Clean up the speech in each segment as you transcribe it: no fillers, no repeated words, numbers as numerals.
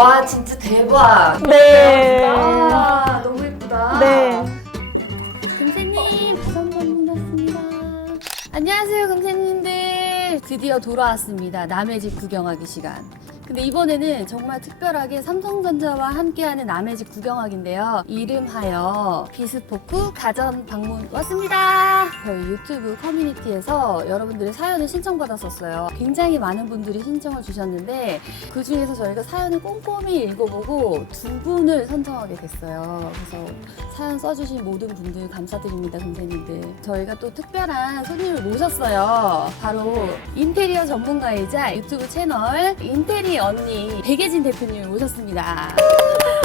와 진짜 대박. 네. 아 너무 예쁘다. 네. 금세님 부산방 났습니다. 안녕하세요 금세님들. 드디어 돌아왔습니다. 남의 집 구경하기 시간. 근데 이번에는 정말 특별하게 삼성전자와 함께하는 남의 집 구경하기인데요. 이름하여 비스포크 가전 방문 왔습니다. 저희 유튜브 커뮤니티에서 여러분들의 사연을 신청받았었어요. 굉장히 많은 분들이 신청을 주셨는데 그 중에서 저희가 사연을 꼼꼼히 읽어보고 두 분을 선정하게 됐어요. 그래서 사연 써주신 모든 분들 감사드립니다, 선생님들. 저희가 또 특별한 손님을 모셨어요. 바로 인테리어 전문가이자 유튜브 채널 인테리 언니 백예진 대표님을 모셨습니다.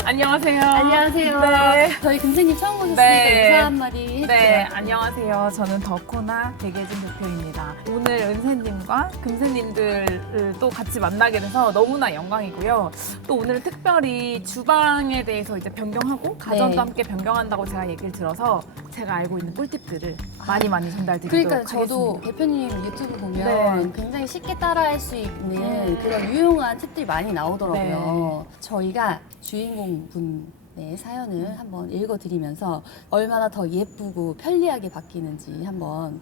안녕하세요. 안녕하세요. 네. 저희 금세님 처음 오셨으니까 네. 인사 한마디 해주세요. 네, 안녕하세요. 저는 더코나 백예진 대표입니다. 오늘 은세님과 금세님들을 또 같이 만나게 돼서 너무나 영광이고요. 또 오늘 특별히 주방에 대해서 이제 변경하고 가전도 네. 함께 변경한다고 제가 얘기를 들어서 제가 알고 있는 꿀팁들을 많이 전달드리도록 그러니까 저도 하겠습니다. 대표님 유튜브 보면 네. 굉장히 쉽게 따라할 수 있는 그런 유용한 팁들이 많이 나오더라고요. 저희가 주인공 분의 사연을 한번 읽어드리면서 얼마나 더 예쁘고 편리하게 바뀌는지 한번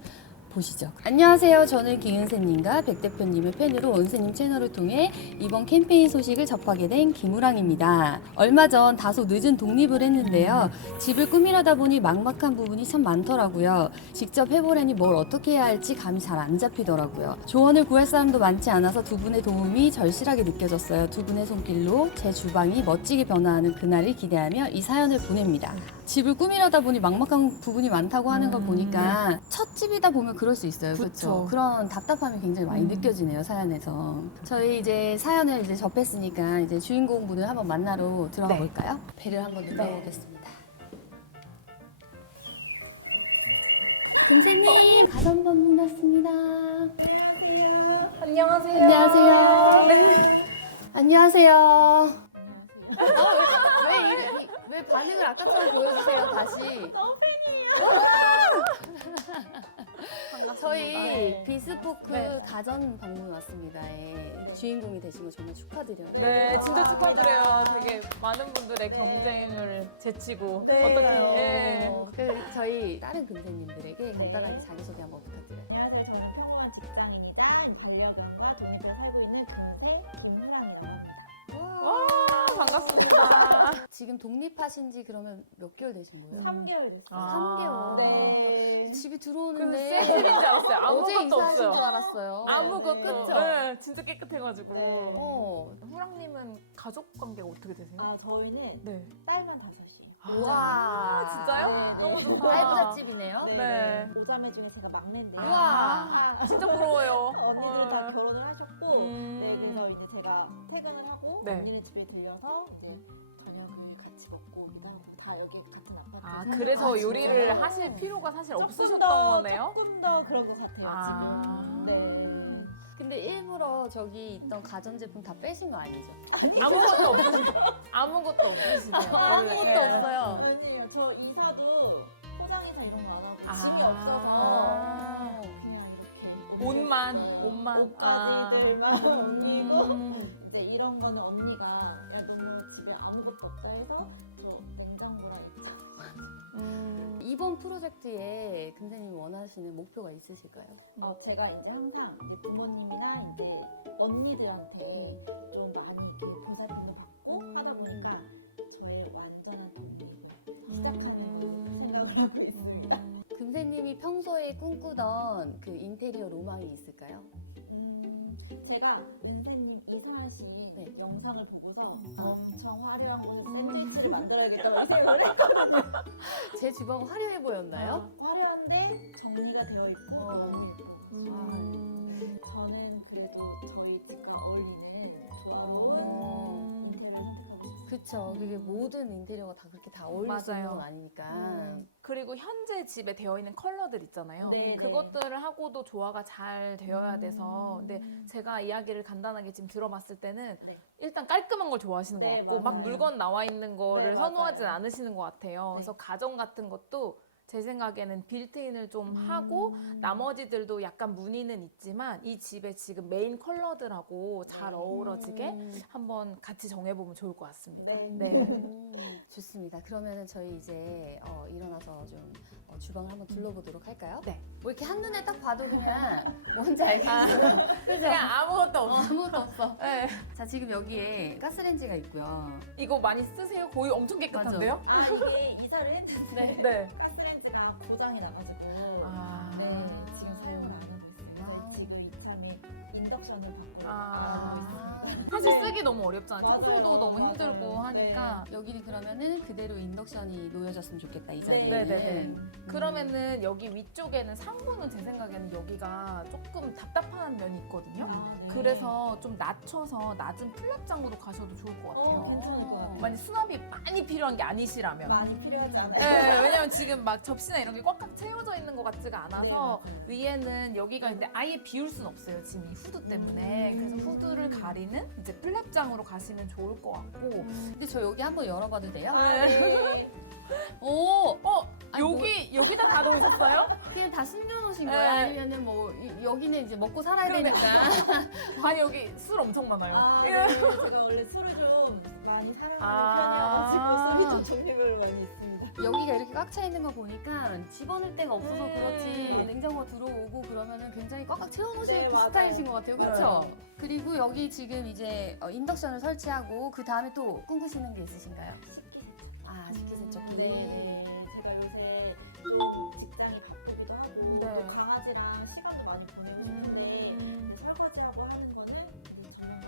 보시죠. 안녕하세요. 저는 김은세님과 백 대표님의 팬으로 은세님 채널을 통해 이번 캠페인 소식을 접하게 된 김우랑입니다. 얼마 전 다소 늦은 독립을 했는데요. 집을 꾸미려다 보니 막막한 부분이 참 많더라고요. 직접 해보려니 뭘 어떻게 해야 할지 감이 잘 안 잡히더라고요. 조언을 구할 사람도 많지 않아서 두 분의 도움이 절실하게 느껴졌어요. 두 분의 손길로 제 주방이 멋지게 변화하는 그날을 기대하며 이 사연을 보냅니다. 집을 꾸미려다 보니 막막한 부분이 많다고 하는 걸 보니까 첫 집이다 보면 그럴 수 있어요. 그렇죠? 그쵸. 그런 답답함이 굉장히 많이 느껴지네요, 사연에서. 저희 이제 사연을 이제 접했으니까 이제 주인공분을 한번 만나러 들어가 네. 볼까요? 배를 한번 눌러보겠습니다. 금세님 가전 방문 났습니다. 안녕하세요. 안녕하세요. 네. 안녕하세요. 왜 반응을 아까처럼 보여주세요, 다시. 너무 팬이에요. 저희 비스포크 네. 가전 방문 왔습니다. 주인공이 되신 거 정말 축하드려요. 네, 진짜 축하드려요. 되게 많은 분들의 경쟁을 제치고 어떻게 네. 저희 다른 금세님들에게 간단하게 자기소개 한번 부탁드려요. 안녕하세요. 저는 평범한 직장인이자 반려견과 독립해서 살고 있는 금세 김유랑이라고 합니다. 와, 반갑습니다. 지금 독립하신 지 그러면 몇 개월 되신 거예요? 3개월 됐어요. 아. 3개월. 네. 집이 그래서 들어오는데 새 집인 줄 알았어요. 어제 아무것도 이사하신 없어요. 줄 알았어요. 아무것도. 그쵸? 네, 진짜 깨끗해가지고. 네. 후랑님은 가족 관계가 어떻게 되세요? 아, 저희는 네. 딸만 5이. 우와. 진짜요? 네. 너무 좋다. 딸부잣집이네요. 네. 오자매 중에 제가 막내인데요. 우와. 진짜 부러워요. 언니들은 다 어. 결혼을 하셨고, 네, 그래서 이제 제가 퇴근을 하고 네. 언니네 집에 들려서 이제 저녁을 같이 먹고 오기도 하고 다 여기 같은 아파트에 아, 살고 그래서 아, 요리를 진짜요? 하실 필요가 사실 조금 없으셨던 더, 거네요? 조금 더 그런 것 같아요, 아. 지금. 네. 근데 일부러 저기 있던 가전제품 다 빼신 거 아니죠? 아무것도 없으시죠? 아무것도 없으시네요. 아무것도 네. 없어요. 아니에요. 저 이사도 포장이사 이런 거 안 하고 아. 짐이 없어서 아. 그냥 이렇게 옷만, 네, 옷만. 옷가지들만 옮기고 음. 이제 이런 거는 언니가 그래도 집에 아무것도 없다 해서 또 냉장고랑 이렇게 이번 프로젝트에 금세님이 원하시는 목표가 있으실까요? 제가 이제 항상 이제 부모님이나 이제 언니들한테 좀 많이 이렇게 보살핌을 받고 하다 보니까 저의 완전한 동력이고 시작하는 거 생각을 하고 있습니다. 금세님이 평소에 꿈꾸던 그 인테리어 로망이 있을까요? 제가 은세님 이사하신 네. 영상을 보고서 엄청 화려한 곳에 샌드위치를 만들어야겠다고 생각을 했거든요. 제 주방은 화려해 보였나요? 화려한데 정리가 되어 있고 너무 예쁘고 음. 저는 그래도 저희 집과 어울리는 조화로운 인테리어를 선택하고 싶어요. 그쵸. 그게 모든 인테리어가 다 그렇게 다 어울릴 수 있는 맞아요. 건 아니니까. 그리고 현재 집에 되어 있는 컬러들 있잖아요. 네, 그것들을 하고도 조화가 잘 되어야 돼서. 근데 제가 이야기를 간단하게 지금 들어봤을 때는 네. 일단 깔끔한 걸 좋아하시는 네, 것 같고 막 맞아요. 물건 나와 있는 거를 네, 선호하진 맞아요. 않으시는 것 같아요. 네. 그래서 가전 같은 것도 제 생각에는 빌트인을 좀 하고 나머지들도 약간 무늬는 있지만 이 집에 지금 메인 컬러들하고 잘 어우러지게 한번 같이 정해보면 좋을 것 같습니다. 좋습니다. 그러면은 저희 이제 일어나서 좀 주방을 한번 둘러보도록 할까요? 네. 뭐 이렇게 한눈에 딱 봐도 그냥 뭔지 알겠어요. 그죠? 그냥 아무것도 없어. 아무것도 없어. 네. 자, 지금 여기에 가스레인지가 있고요. 이거 많이 쓰세요? 거의 엄청 깨끗한데요? 아 이게 이사를 했는데 네. 가스레인지가 고장이 나가지고 아. 네 지금 사용을 안 하고 있어요. 그래서 아. 지금 이참에 인덕션을 받고 아. 안 하고 있어요. 사실 쓰기 너무 어렵잖아요. 맞아요. 청소도 너무 맞아요. 힘들고 하니까. 여기는 그러면은 그대로 인덕션이 놓여졌으면 좋겠다, 이 자리에는. 네네네. 그러면은 여기 위쪽에는 상부는 제 생각에는 여기가 조금 답답한 면이 있거든요. 아, 네. 그래서 좀 낮춰서 낮은 플랫장으로 가셔도 좋을 것 같아요. 괜찮을 것 같아요. 만약 수납이 많이 필요한 게 아니시라면. 많이 필요하지 않아요. 네, 왜냐면 지금 막 접시나 이런 게 꽉꽉 채워져 있는 것 같지가 않아서 네, 맞아요. 위에는 여기가 근데 아예 비울 순 없어요. 지금 이 후드 때문에. 그래서 후드를 가리는 이제 플랩장으로 가시면 좋을 것 같고. 근데 저 여기 한번 열어봐도 돼요? 네. 오! 아니, 여기다 다 넣으셨어요? 그냥 다 숨겨놓으신 네. 거예요? 아니면은 뭐 여기는 이제 먹고 살아야 그러네. 되니까. 아니 여기 술 엄청 많아요. 아, 네. 제가 원래 술을 좀 많이 사랑하는 아. 편이어가지고 술이 좀 종류별 많이 있습니다. 여기가 이렇게 꽉 차 있는 거 보니까 집어넣을 데가 없어서 그렇지 음. 냉장고가 들어오고 그러면은 굉장히 꽉꽉 채워놓으실 네, 그 맞아요. 스타일이신 것 같아요. 그렇죠? 맞아요. 그리고 여기 지금 이제 인덕션을 설치하고 그 다음에 또 꿈꾸시는 게 있으신가요? 식기세척. 아, 식기세척기. 네. 제가 요새 좀 직장이 바쁘기도 하고 네. 또 강아지랑 시간도 많이 보내고 싶은데 이제 설거지하고 하는 거는 이제 전문가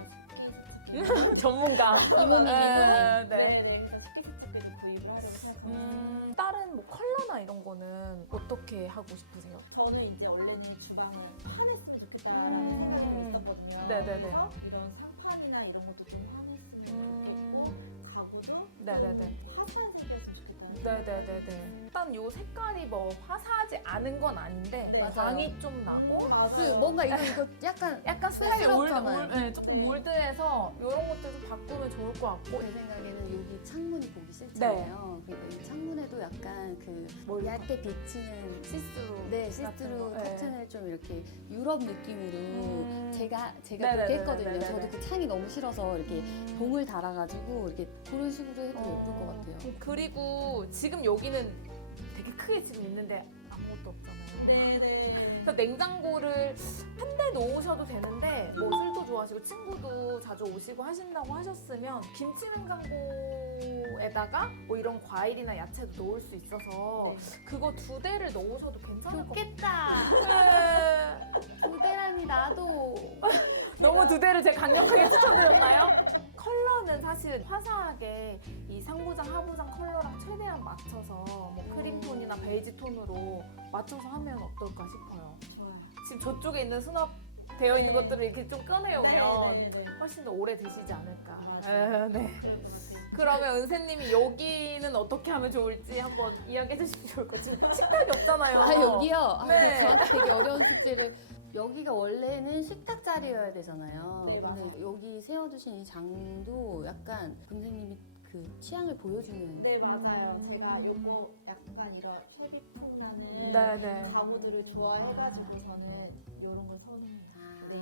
식기세척기. 전문가. 이모님. 네. 네네. 그래서 식기세척기를 구입을 하려고 생각합니다. 다른 뭐 컬러나 이런 거는 어떻게 하고 싶으세요? 저는 이제 원래는 주방을 환했으면 좋겠다라는 생각이 있었거든요. 네네네. 그래서 이런 상판이나 이런 것도 좀 환했으면 좋겠고 가구도 네네네. 좀 화사한 색이었으면 좋겠다는 네네네네. 일단 요 색깔이 뭐 화사하지 않은 건 아닌데 네, 광이 좀 나고 맞아요. 그 뭔가 이거 약간 약간 스타일이 촌스럽잖아요. 네, 조금 올드해서 이런 것들 좀 바꾸면 좋을 것 같고 제 생각에는 여기 창문이 보기 싫잖아요. 그러니까 이 창문에도 약간 그 얇게 비치는 시스루 네, 같은 시스루 거. 네. 커튼을 좀 이렇게 유럽 느낌으로 제가 네네네네네네. 그렇게 했거든요. 저도 그 창이 너무 싫어서 이렇게 봉을 달아가지고 이렇게 그런 식으로 해도 예쁠 것 같아요. 그리고 지금 여기는 되게 크게 지금 있는데 아무것도 없잖아요. 네네. 그래서 냉장고를 한 대 놓으셔도 되는데 뭐 술도 좋아하시고 친구도 자주 오시고 하신다고 하셨으면 김치 냉장고에다가 뭐 이런 과일이나 야채도 넣을 수 있어서 그거 2대를 넣으셔도 괜찮을 것 좋겠다. 같아요. 모델하니 나도. 너무 2대를 제가 강력하게 추천드렸나요? 컬러는 사실 화사하게 이 상부장, 하부장 컬러랑 최대한 맞춰서 뭐 크림톤이나 베이지 톤으로 맞춰서 하면 어떨까 싶어요. 좋아요. 지금 저쪽에 있는 수납 되어 있는 네. 것들을 이렇게 좀 꺼내오면 네네네. 훨씬 더 오래 드시지 않을까. 맞아요. 네. 그러면 은세님이 여기는 어떻게 하면 좋을지 한번 이야기해 주시면 좋을 것 같아요. 지금 식탁이 없잖아요. 아, 여기요? 아, 네. 네. 저한테 되게 어려운 숙제를. 여기가 원래는 식탁 자리여야 되잖아요. 네, 근데 맞아요. 여기 세워두신 이 장도 약간 선생님이 그 취향을 보여주는. 네 맞아요. 제가 요거 약간 이런 쉐비풍 나는 네네. 가구들을 좋아해가지고 저는 이런 걸 선호해요. 아, 네.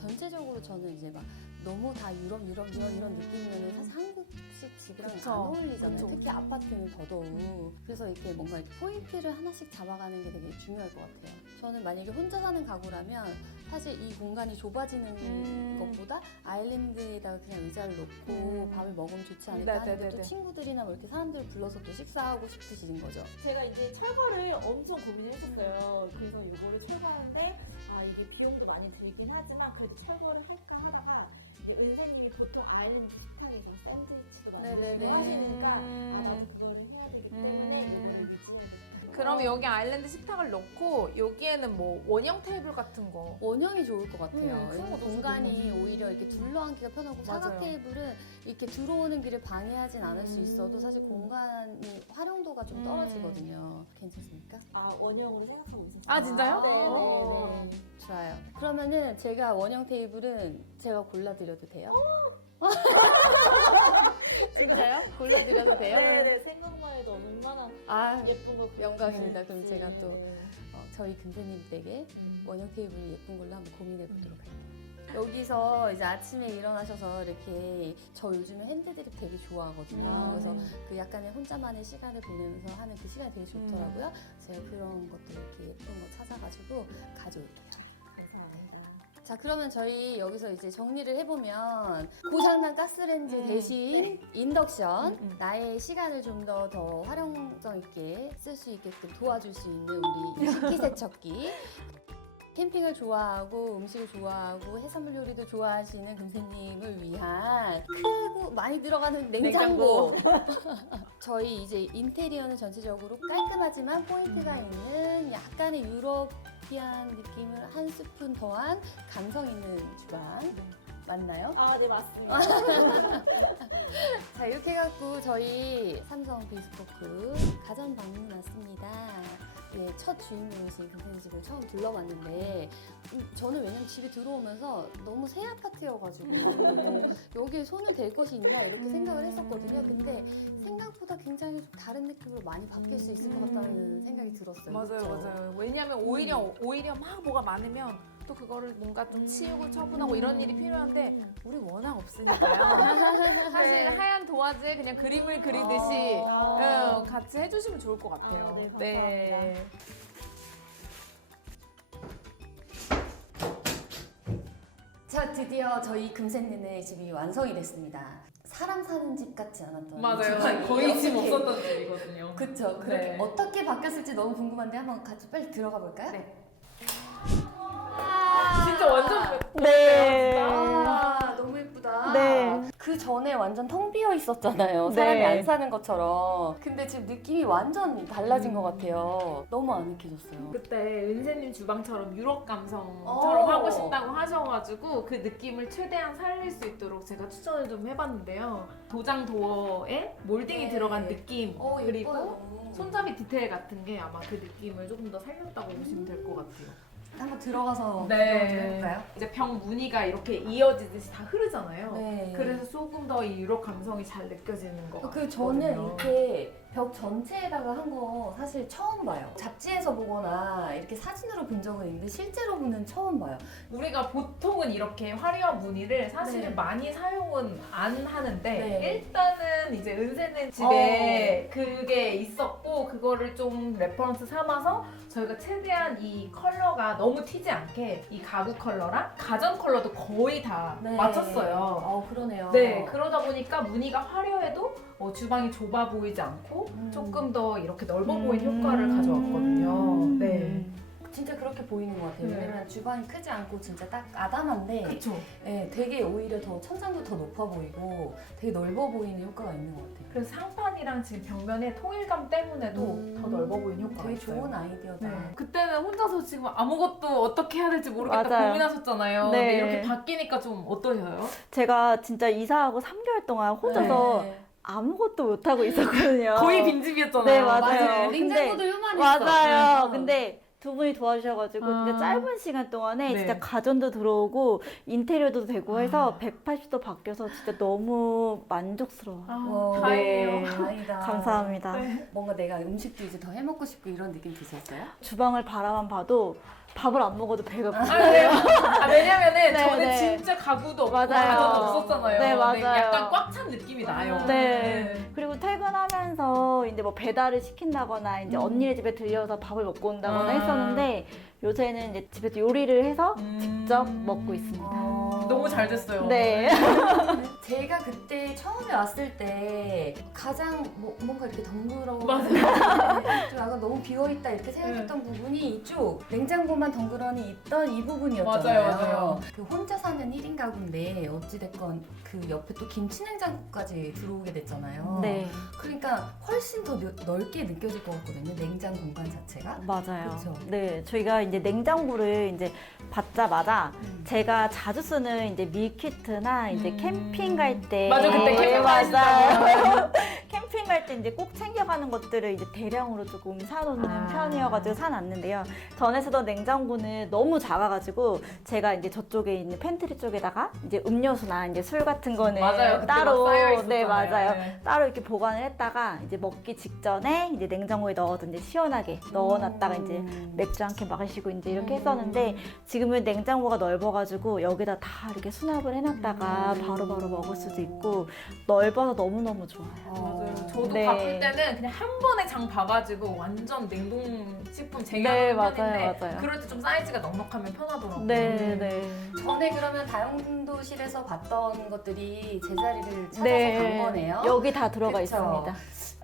전체적으로 저는 이제 막 너무 다 유럽 이런 느낌이면 사실 한국식 집이랑 그쵸. 안 어울리잖아요. 그쵸. 특히 아파트는 더더욱. 그래서 이렇게 뭔가 이렇게 포인트를 하나씩 잡아가는 게 되게 중요할 것 같아요. 저는 만약에 혼자 사는 가구라면 사실 이 공간이 좁아지는 것보다 아일랜드에다가 그냥 의자를 놓고 밥을 먹으면 좋지 않을까 하는데 또 네네네네. 친구들이나 뭐 이렇게 사람들을 불러서 또 식사하고 싶으신 거죠. 제가 이제 철거를 엄청 고민을 했었어요. 그래서 이거를 철거하는데 아 이게 비용도 많이 들긴 하지만 그래도 철거를 할까 하다가 이제 은세님이 보통 아일랜드 식탁에서 샌드위치도 네네네. 만들고 하시니까 아 나도 그거를 해야 되기 때문에 이거를 유지해볼게요. 그럼 여기 아일랜드 식탁을 넣고 여기에는 뭐 원형 테이블 같은 거 원형이 좋을 것 같아요. 큰 왜냐면 것도 공간이 오히려 이렇게 둘러앉기가 편하고 사각 맞아요. 테이블은 이렇게 들어오는 길을 방해하진 않을 수 있어도 사실 공간이 활용도가 좀 떨어지거든요. 괜찮습니까? 아 원형으로 생각하고 있었어요. 아, 진짜요? 네네네. 좋아요. 그러면은 제가 원형 테이블은 제가 골라드려도 돼요? 진짜요? 골라드려도 돼요? 네네, 생각만 해도 얼마나 아, 예쁜 거. 영광입니다. 그럼 제가 또 네. 저희 금세님 댁에 원형 테이블 예쁜 걸로 한번 고민해 보도록 할게요. 여기서 이제 아침에 일어나셔서 이렇게 저 요즘에 핸드드립 되게 좋아하거든요. 그래서 그 약간의 혼자만의 시간을 보내면서 하는 그 시간이 되게 좋더라고요. 제가 그런 것도 이렇게 예쁜 거 찾아가지고 가져올게요. 감사합니다. 자, 그러면 저희 여기서 이제 정리를 해보면 고장난 가스레인지 대신 인덕션, 나의 시간을 좀 더 활용성 있게 쓸 수 있게끔 도와줄 수 있는 우리 식기세척기, 캠핑을 좋아하고 음식을 좋아하고 해산물 요리도 좋아하시는 금세님을 위한 크고 많이 들어가는 냉장고. 저희 이제 인테리어는 전체적으로 깔끔하지만 포인트가 있는 약간의 유러피안 느낌을 한 스푼 더한 감성 있는 주방. 맞나요? 아, 네, 맞습니다. 자, 이렇게 해갖고 저희 삼성 비스포크 가전 방문 왔습니다. 예, 첫 주인공이신 금세님 집을 처음 둘러봤는데 저는 왜냐면 집에 들어오면서 너무 새 아파트여가지고 여기에 손을 댈 것이 있나 이렇게 생각을 했었거든요. 근데 생각보다 굉장히 좀 다른 느낌으로 많이 바뀔 수 있을 것 같다는 생각이 들었어요. 맞아요, 그쵸? 맞아요. 왜냐면 오히려 막 뭐가 많으면 또 그거를 뭔가 좀 치우고 처분하고 이런 일이 필요한데 우리 워낙 없으니까요. 사실 하얀 도화지에 그냥 그림을 그리듯이 같이 해주시면 좋을 것 같아요. 아, 네, 감사합니다. 자, 드디어 저희 금세님의 집이 완성이 됐습니다. 사람 사는 집 같지 않았던 맞아요. 주방이 거의 집 이렇게- 없었던 집이거든요. 그쵸. 그렇게 네. 어떻게 바뀌었을지 너무 궁금한데 한번 같이 빨리 들어가 볼까요? 네. 진짜 완전 네. 아, 너무 예쁘다. 네. 그 전에 완전 텅 비어 있었잖아요. 사람이 네. 안 사는 것처럼. 근데 지금 느낌이 완전 달라진 것 같아요. 너무 아늑해졌어요. 그때 은세님 주방처럼 유럽 감성처럼 하고 싶다고 하셔가지고 그 느낌을 최대한 살릴 수 있도록 제가 추천을 좀 해봤는데요. 도장 도어에 몰딩이 네. 들어간 느낌 그리고 예뻐요. 손잡이 디테일 같은 게 아마 그 느낌을 조금 더 살렸다고 보시면 될 것 같아요. 한번 들어가서 네. 구경 좀 해볼까요? 이제 벽 무늬가 이렇게 이어지듯이 다 흐르잖아요. 네. 그래서 조금 더 이 유럽 감성이 잘 느껴지는 것 같아요. 그 저는 이렇게 벽 전체에다가 한 거 사실 처음 봐요. 잡지에서 보거나 이렇게 사진으로 본 적은 있는데 실제로 보는 처음 봐요. 우리가 보통은 이렇게 화려한 무늬를 사실은 네. 많이 사용은 안 하는데 네. 일단은 이제 은세는 집에 그게 있었고 그거를 좀 레퍼런스 삼아서 저희가 최대한 이 컬러가 너무 튀지 않게 이 가구 컬러랑 가전 컬러도 거의 다 네. 맞췄어요. 그러네요. 네, 그러다 보니까 무늬가 화려해도 주방이 좁아 보이지 않고 조금 더 이렇게 넓어 보이는 효과를 가져왔거든요. 네. 진짜 그렇게 보이는 것 같아요. 네. 왜냐면 주방이 크지 않고 진짜 딱 아담한데 그쵸. 네, 되게 오히려 더 천장도 더 높아 보이고 되게 넓어 보이는 효과가 있는 것 같아요. 그래서 상판이랑 지금 벽면의 통일감 때문에도 더 넓어 보이는 효과가 되게 있어요. 좋은 아이디어다. 네. 그때는 혼자서 지금 아무것도 어떻게 해야 될지 모르겠다 맞아요. 고민하셨잖아요. 네. 근데 이렇게 바뀌니까 좀 어떠셔요? 제가 진짜 이사하고 3개월 동안 혼자서 네. 아무것도 못하고 있었거든요. 거의 빈집이었잖아요. 네, 맞아요. 냉장고도 요만했어. 맞아요. 네. 근데 두 분이 도와주셔가지고 진짜 짧은 시간 동안에 네. 진짜 가전도 들어오고 인테리어도 되고 해서 180도 바뀌어서 진짜 너무 만족스러워요. 아, 와, 다행이에요. 네. 다행이다. 감사합니다. 네. 뭔가 내가 음식도 이제 더 해먹고 싶고 이런 느낌 드셨어요? 주방을 바라만 봐도 밥을 안 먹어도 배가 부르요. 네. 왜냐면은 네, 저는 네. 진짜 가구도 없고 맞아요. 가전도 없었잖아요. 네, 맞아요. 약간 꽉 찬 느낌이 나요. 네. 그리고 퇴근하면서 이제 뭐 배달을 시킨다거나 이제 언니네 집에 들려서 밥을 먹고 온다거나 했었는데 요새는 이제 집에서 요리를 해서 직접 먹고 있습니다. 너무 잘 됐어요. 네. 제가 그때 처음에 왔을 때 가장 뭔가 이렇게 덩그러워 맞아요. 좀 약간 너무 비어있다 이렇게 생각했던 부분이 이쪽 냉장고만 덩그러니 있던 이 부분이었잖아요. 맞아요. 그 혼자 사는 1인 가구인데 어찌됐건 그 옆에 또 김치 냉장고까지 들어오게 됐잖아요. 네. 그러니까 훨씬 더 넓게 느껴질 것 같거든요. 냉장 공간 자체가. 맞아요. 그쵸? 네, 저희가 이제 냉장고를 이제 받자마자 제가 자주 쓰는 이제 밀키트나 이제 캠핑 갈 때 맞아, 그때 캠핑 맞아요. 캠핑 갈 갈 때 이제 꼭 챙겨가는 것들을 이제 대량으로 조금 사놓는 아. 편이어가지고 사놨는데요. 전에 쓰던 냉장고는 너무 작아가지고 제가 이제 저쪽에 있는 팬트리 쪽에다가 이제 음료수나 이제 술 같은 거는 맞아요. 그때 막 따로 쌓여 있었잖아요. 네 맞아요. 네. 따로 이렇게 보관을 했다가 이제 먹기 직전에 이제 냉장고에 넣어서 이제 시원하게 넣어놨다가 이제 맥주 한 캔 마시고 이제 이렇게 했었는데 지금은 냉장고가 넓어가지고 여기다 다 이렇게 수납을 해놨다가 바로바로 먹을 수도 있고 넓어서 너무너무 좋아요. 맞아요. 저도 네. 바쁠 때는 그냥 한 번에 장 봐가지고 완전 냉동식품 네, 쟁여놓는 맞아요, 편인데 맞아요. 그럴 때 좀 사이즈가 넉넉하면 편하더라고요. 네, 네. 전에 그러면 다용도실에서 봤던 것들이 제자리를 찾아서 네. 간 거네요. 여기 다 들어가 그쵸. 있습니다.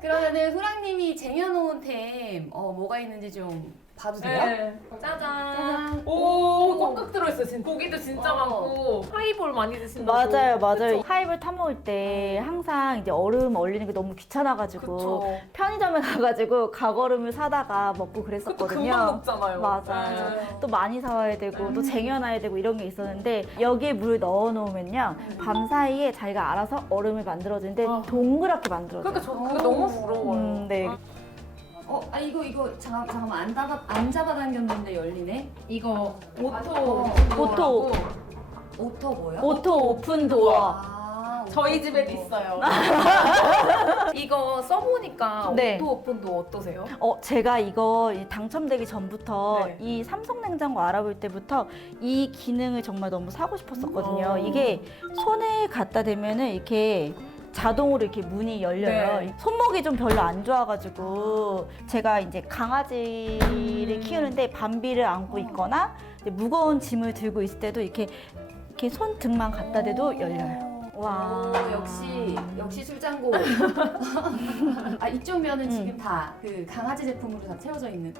그러면은 후랑님이 쟁여놓은 템 뭐가 있는지 좀 봐도 돼요? 네. 짜잔. 짜잔. 오, 꽉꽉 들어있어요. 진짜. 고기도 진짜 많고 하이볼 많이 드신다고. 맞아요. 하이볼 타 먹을 때 항상 이제 얼음 얼리는 게 너무 귀찮아가지고 그쵸. 편의점에 가가지고 가거름을 사다가 먹고 그것도 그랬었거든요. 금방 먹잖아요. 맞아요. 네. 또 많이 사와야 되고 또 쟁여놔야 되고 이런 게 있었는데 여기에 물을 넣어놓으면요 밤 사이에 자기가 알아서 얼음을 만들어주는데 아. 동그랗게 만들어줘요. 그러니까 저 그거 너무 부러워요. 네. 이거 잠깐만 안 잡아당겼는데 열리네. 이거 오토. 오토 뭐요? 오토 오픈 도어. 저희 집에도 있어요. 이거 써보니까 네. 오토 오픈도 어떠세요? 제가 이거 당첨되기 전부터 네. 이 삼성 냉장고 알아볼 때부터 이 기능을 정말 너무 사고 싶었었거든요. 어. 이게 손에 갖다 대면은 이렇게 자동으로 이렇게 문이 열려요. 네. 손목이 좀 별로 안 좋아가지고 제가 이제 강아지를 키우는데 밤비를 안고 있거나 이제 무거운 짐을 들고 있을 때도 이렇게 손등만 갖다 대도 열려요. 와. 역시 술장고. 이쪽 면은 지금 다 그 강아지 제품으로 다 채워져 있는.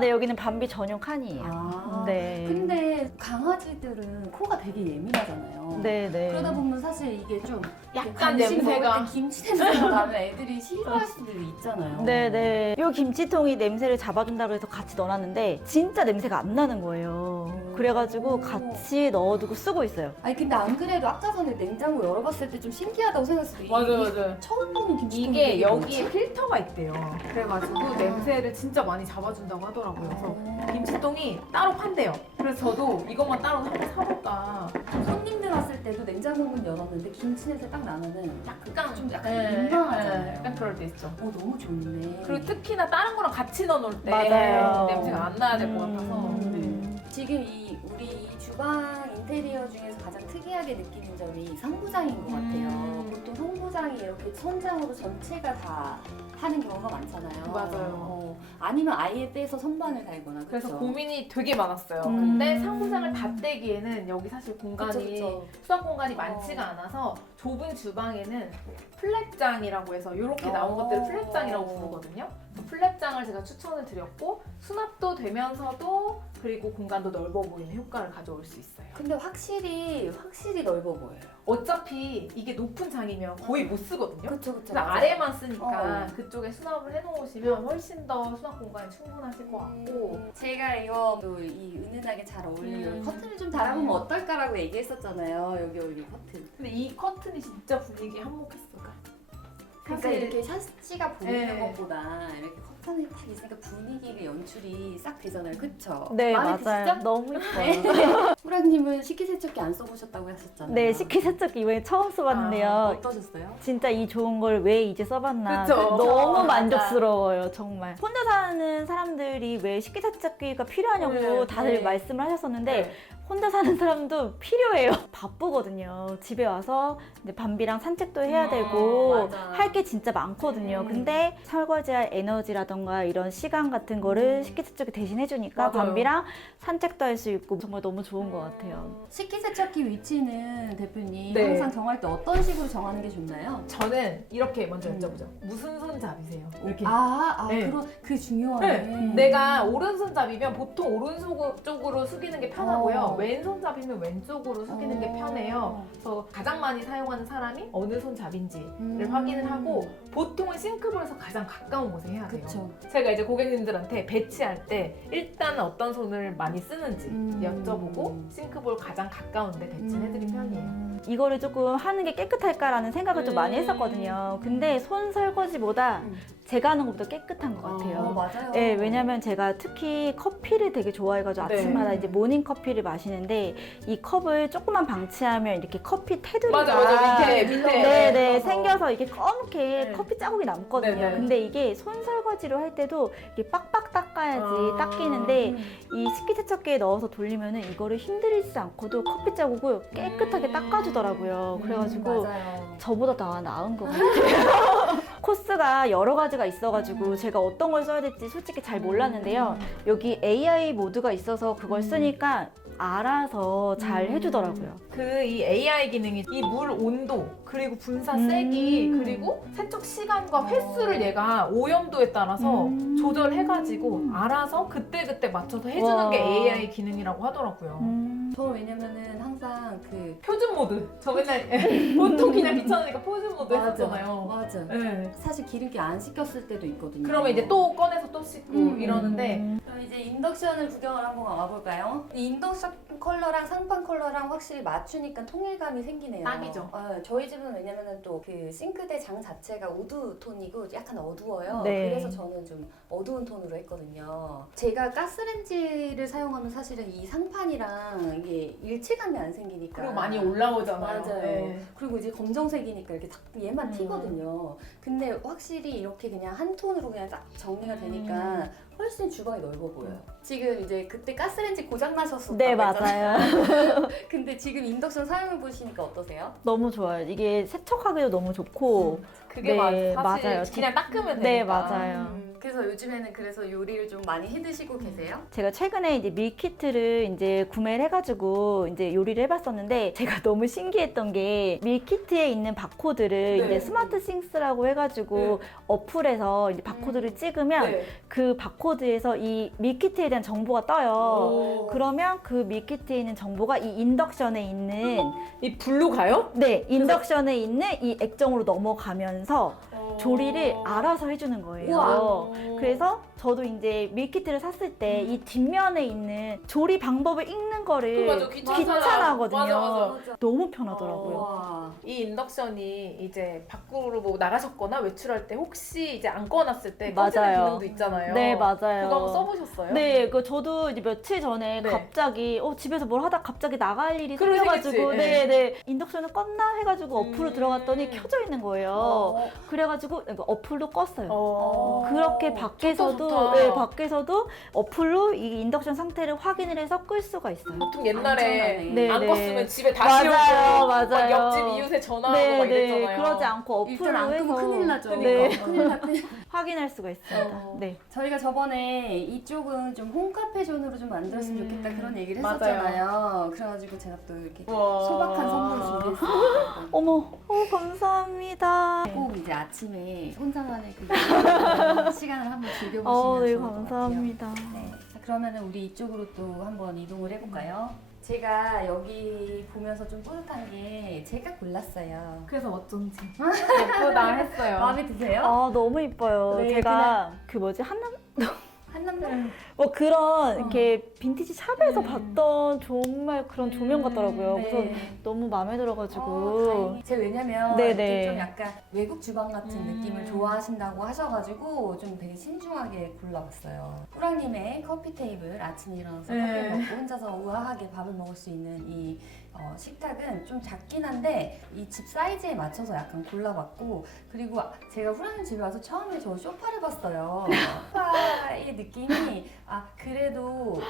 네, 여기는 밤비 전용 칸이에요. 네. 근데 강아지들은 코가 되게 예민하잖아요. 네. 그러다 보면 사실 이게 좀 약간 간식 먹을 냄새가. 때 김치 냄새가 나면 애들이 싫어할 수도 있잖아요. 네네. 요 김치통이 냄새를 잡아준다고 해서 같이 넣어놨는데 진짜 냄새가 안 나는 거예요. 그래가지고 같이 넣어두고 쓰고 있어요. 근데 안 그래도 아까 전에 냉장고 열어봤을 때 좀 신기하다고 생각했어요. 맞아요. 처음 보는 김치. 이게 여기에 필터가 있대요. 그래가지고 냄새를 진짜 많이 잡아준다고 하더라고요. 그래서 김치통이 따로 판대요. 그래서 저도 이것만 따로 한번 사볼까. 손님들 왔을 때도 냉장고 문 열었는데 김치 냄새 딱 나면은 약간 좀 약간 민망하잖아요. 약간 그럴 때 있죠. 너무 좋네. 그리고 특히나 다른 거랑 같이 넣어놓을 때 맞아요. 냄새가 안 나야 될 것 같아서. 지금 우리 이 주방 인테리어 중에서 가장 특이하게 느끼는 점이 선구장인 것 같아요. 보통 선구장이 이렇게 천장으로 전체가 다 하는 경우가 많잖아요. 맞아요. 아니면 아예 떼서 선반을 달거나. 그래서 그쵸? 고민이 되게 많았어요. 음. 근데 상부장을 다 떼기에는 여기 사실 공간이 그쵸. 수납 공간이 많지가 않아서 좁은 주방에는 플랫장이라고 해서 이렇게 나온 것들을 플랫장이라고 부르거든요. 플랫장을 제가 추천을 드렸고 수납도 되면서도 그리고 공간도 넓어 보이는 효과를 가져올 수 있어요. 근데 확실히 넓어 보여요. 어차피 이게 높은 장이면 거의 못 쓰거든요. 그쵸. 그래서 아래만 쓰니까 어. 그쪽에 수납을 해놓으시면 훨씬 더 수납 공간이 충분하실 것 같고 제가 이거 이 은은하게 잘 어울리는 커튼을 좀 달아보면 어떨까라고 얘기했었잖아요. 여기 커튼. 근데 이 커튼이 진짜 분위기에 한몫했어요. 그러니까 이렇게 샤시가 보이는 네. 것보다 이렇게 커튼이 딱 있으니까 분위기가 연출이 싹 되잖아요. 그쵸? 네, 마음에 맞아요. 드시죠? 너무 예뻐요. 호랑님은 식기세척기 안 써보셨다고 했었잖아요. 네, 식기세척기 이번에 처음 써봤는데요. 어떠셨어요? 진짜 이 좋은 걸 왜 이제 써봤나. 그쵸? 너무 맞아. 만족스러워요, 정말. 혼자 사는 사람들이 왜 식기세척기가 필요하냐고 네, 다들 네. 말씀을 하셨었는데 혼자 사는 사람도 필요해요. 바쁘거든요. 집에 와서 이제 밤비랑 산책도 해야 되고 맞아. 할 게 진짜 많거든요. 근데 설거지할 에너지라던가 이런 시간 같은 거를 식기세척기 대신 해주니까 맞아요. 밤비랑 산책도 할 수 있고 정말 너무 좋은 것 같아요. 식기세척기 위치는 대표님 네. 항상 정할 때 어떤 식으로 정하는 게 좋나요? 저는 이렇게 먼저 여쭤보죠. 무슨 손잡이세요? 이렇게. 네. 네. 그 중요하네. 내가 오른손잡이면 보통 오른쪽으로 숙이는 게 편하고요. 왼손잡이면 왼쪽으로 숙이는 게 편해요. 그래서 가장 많이 사용하는 사람이 어느 손잡인지를 확인을 하고 보통은 싱크볼에서 가장 가까운 곳에 해야 돼요. 그쵸. 제가 이제 고객님들한테 배치할 때 일단 어떤 손을 많이 쓰는지 여쭤보고 싱크볼 가장 가까운데 배치를 해드린 편이에요. 이거를 조금 하는 게 깨끗할까라는 생각을 좀 많이 했었거든요. 근데 손 설거지보다 제가 하는 것보다 깨끗한 것 같아요. 맞아요. 네, 왜냐면 제가 특히 커피를 되게 좋아해가지고 네. 아침마다 이제 모닝 커피를 마시는데 이 컵을 조금만 방치하면 이렇게 커피 테두리가 맞아. 밑에. 네네 맞아서. 생겨서 이게 검게 네. 커피 자국이 남거든요. 네네. 근데 이게 손 설거지로 할 때도 이게 빡빡 닦아야지 닦이는데 이 식기세척기에 넣어서 돌리면은 이거를 힘들이지 않고도 커피 자국을 깨끗하게 닦아주더라고요. 그래가지고 맞아요. 저보다 다 나은 것 같아요. 코스가 여러 가지가 있어가지고 제가 어떤 걸 써야 될지 솔직히 잘 몰랐는데요. 여기 AI 모드가 있어서 그걸 쓰니까 알아서 잘 해주더라고요. 그 이 AI 기능이 이 물 온도 그리고 분사 세기 그리고 세척 시간과 횟수를 얘가 오염도에 따라서 조절해가지고 알아서 그때 맞춰서 해주는 와. 게 AI 기능이라고 하더라고요. 저 왜냐면은 항상 그 표준 모드. 저 맨날 보통 그냥 귀찮으니까 표준 모드 했었잖아요. 맞아. 네. 사실 기름기 안 씻겼을 때도 있거든요. 그러면 이제 또 꺼내서 또 씻고 이러는데 그럼 이제 인덕션을 구경을 한번 와볼까요? 이 인덕션 컬러랑 상판 컬러랑 확실히 맞추니까 통일감이 생기네요. 딱이죠. 저희 집은 왜냐면은 또 그 싱크대 장 자체가 우드 톤이고 약간 어두워요. 네. 그래서 저는 좀 어두운 톤으로 했거든요. 제가 가스렌지를 사용하면 사실은 이 상판이랑 이게 일체감이 안 생기니까. 그리고 많이 올라오잖아요. 맞아요. 네. 그리고 이제 검정색이니까 이렇게 딱 얘만 튀거든요. 근데 확실히 이렇게 그냥 한 톤으로 그냥 딱 정리가 되니까 훨씬 주방이 넓어 보여요. 지금 이제 그때 가스렌지 고장 나셨었다고 네, 했잖아요. 맞아요. 근데 지금 인덕션 사용해 보시니까 어떠세요? 너무 좋아요. 이게 세척하기도 너무 좋고. 그게 네, 사실 맞아요. 그냥 닦으면 되니까. 네, 맞아요. 그래서 요즘에는 그래서 요리를 좀 많이 해 드시고 계세요? 제가 최근에 이제 밀키트를 이제 구매를 해가지고 이제 요리를 해봤었는데 제가 너무 신기했던 게 밀키트에 있는 바코드를 네. 이제 스마트 싱스라고 해가지고 어플에서 이제 바코드를 찍으면 네. 그 바코드에서 이 밀키트에 대한 정보가 떠요. 오. 그러면 그 밀키트에 있는 정보가 이 인덕션에 있는 이 불로 가요? 네 인덕션에 있는 이 액정으로 넘어가면서 조리를 알아서 해주는 거예요. 우와. 그래서 저도 이제 밀키트를 샀을 때 이 뒷면에 있는 조리 방법을 읽는 거를 맞아, 귀찮아하거든요. 맞아. 너무 편하더라고요. 와. 이 인덕션이 이제 밖으로 뭐 나가셨거나 외출할 때 혹시 이제 안 꺼놨을 때 맞아요. 꺼지는 기능도 있잖아요. 네, 맞아요. 그거 한번 써보셨어요? 네, 그 저도 이제 며칠 전에 네. 갑자기 집에서 뭘 하다 갑자기 나갈 일이 그럴 수 생겨가지고 있겠지. 네, 인덕션을 껐나 해가지고 어플로 들어갔더니 켜져 있는 거예요. 어. 그래가지고 어플로 껐어요. 어. 그렇게 밖에서도 좋다. 네, 밖에서도 어플로 이 인덕션 상태를 확인을 해서 끌 수가 있어요. 보통 옛날에 안전하네. 네, 안 네. 껐으면 집에 다시 맞아요, 오고 맞아요. 막 옆집 이웃에 전화하고 막 이랬잖아요. 그러지 않고 일단 안 어플로 끄면 해서 큰일 나죠. 네. 큰일 나. 확인할 수가 있습니다. 네. 저희가 저번에 이쪽은 좀 홈카페 존으로 좀 만들었으면 좋겠다 그런 얘기를 맞아요. 했었잖아요. 그래가지고 제가 또 이렇게 우와. 소박한 선물을 준비했습니다. 어머, 감사합니다. 꼭 이제 아침에 혼자만의 그 시간을 한번 즐겨보시면 네, 좋을 것 같아요. 감사합니다. 네. 자, 그러면은 우리 이쪽으로 또 한번 이동을 해볼까요? 제가 여기 보면서 좀 뿌듯한 게 제가 골랐어요. 그래서 어쩐지 예쁘다 했어요. 마음에 드세요? 너무 이뻐요. 네, 제가 한남동 그런 이렇게 빈티지 샵에서 봤던 정말 그런 조명 같더라고요. 네. 그래서 너무 마음에 들어가지고. 다행히. 제가 왜냐면 네네. 이렇게 좀 약간 외국 주방 같은 느낌을 좋아하신다고 하셔가지고 좀 되게 신중하게 골라봤어요. 꾸랑님의 커피 테이블, 아침에 일어나서 네. 커피를 먹고 혼자서 우아하게 밥을 먹을 수 있는 이 식탁은 좀 작긴 한데 이 집 사이즈에 맞춰서 약간 골라봤고, 그리고 제가 후라님 집에 와서 처음에 저 소파를 봤어요. 소파의 느낌이 그래도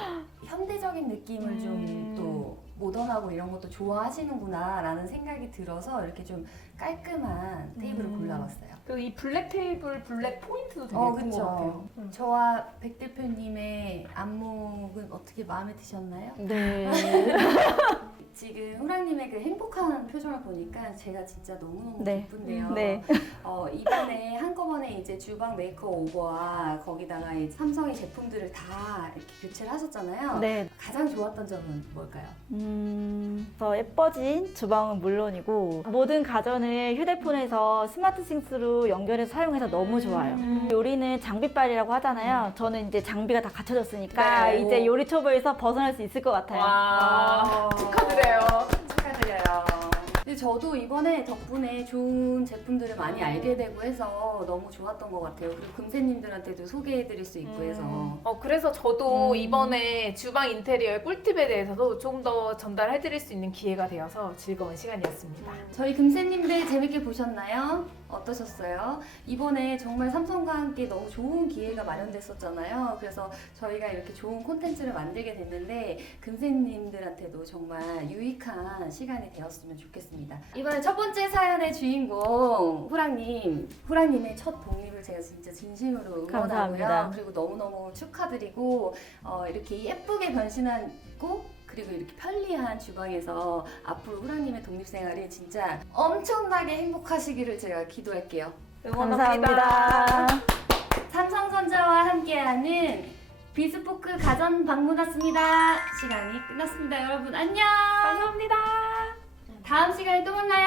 현대적인 느낌을 좀 또 모던하고 이런 것도 좋아하시는구나 라는 생각이 들어서 이렇게 좀 깔끔한 테이블을 골라봤어요. 그 이 블랙 테이블 블랙 포인트도 되게 예쁜 것 같아요. 저와 백 대표님의 안목은 어떻게 마음에 드셨나요? 네. 지금 후랑님의 그 행복한 표정을 보니까 제가 진짜 너무너무 네. 기쁜데요. 네. 이번에 한꺼번에 이제 주방 메이크오버와 거기다가 이제 삼성의 제품들을 다 이렇게 교체를 하셨잖아요. 네. 가장 좋았던 점은 뭘까요? 더 예뻐진 주방은 물론이고 모든 가전을 휴대폰에서 스마트 싱스로 연결해서 사용해서 너무 좋아요. 요리는 장비빨이라고 하잖아요. 저는 이제 장비가 다 갖춰졌으니까 네. 이제 요리 초보에서 벗어날 수 있을 것 같아요. 와, 축하드려요. 축하드려요. 근데 저도 이번에 덕분에 좋은 제품들을 많이 알게 되고 해서 너무 좋았던 것 같아요. 그리고 금세님들한테도 소개해드릴 수 있고 해서. 그래서 저도 이번에 주방 인테리어의 꿀팁에 대해서도 좀 더 전달해드릴 수 있는 기회가 되어서 즐거운 시간이었습니다. 저희 금세님들 재밌게 보셨나요? 어떠셨어요? 이번에 정말 삼성과 함께 너무 좋은 기회가 마련됐었잖아요. 그래서 저희가 이렇게 좋은 콘텐츠를 만들게 됐는데 금세님들한테도 정말 유익한 시간이 되었으면 좋겠습니다. 이번에 첫 번째 사연의 주인공 후랑님의 첫 독립을 제가 진짜 진심으로 응원하고요. 감사합니다. 그리고 너무너무 축하드리고 이렇게 예쁘게 변신하고 그리고 이렇게 편리한 주방에서 앞으로 후랑님의 독립생활이 진짜 엄청나게 행복하시기를 제가 기도할게요. 응원합니다. 감사합니다. 삼성전자와 함께하는 비스포크 가전 방문 왔습니다. 시간이 끝났습니다. 여러분 안녕. 감사합니다. 다음 시간에 또 만나요.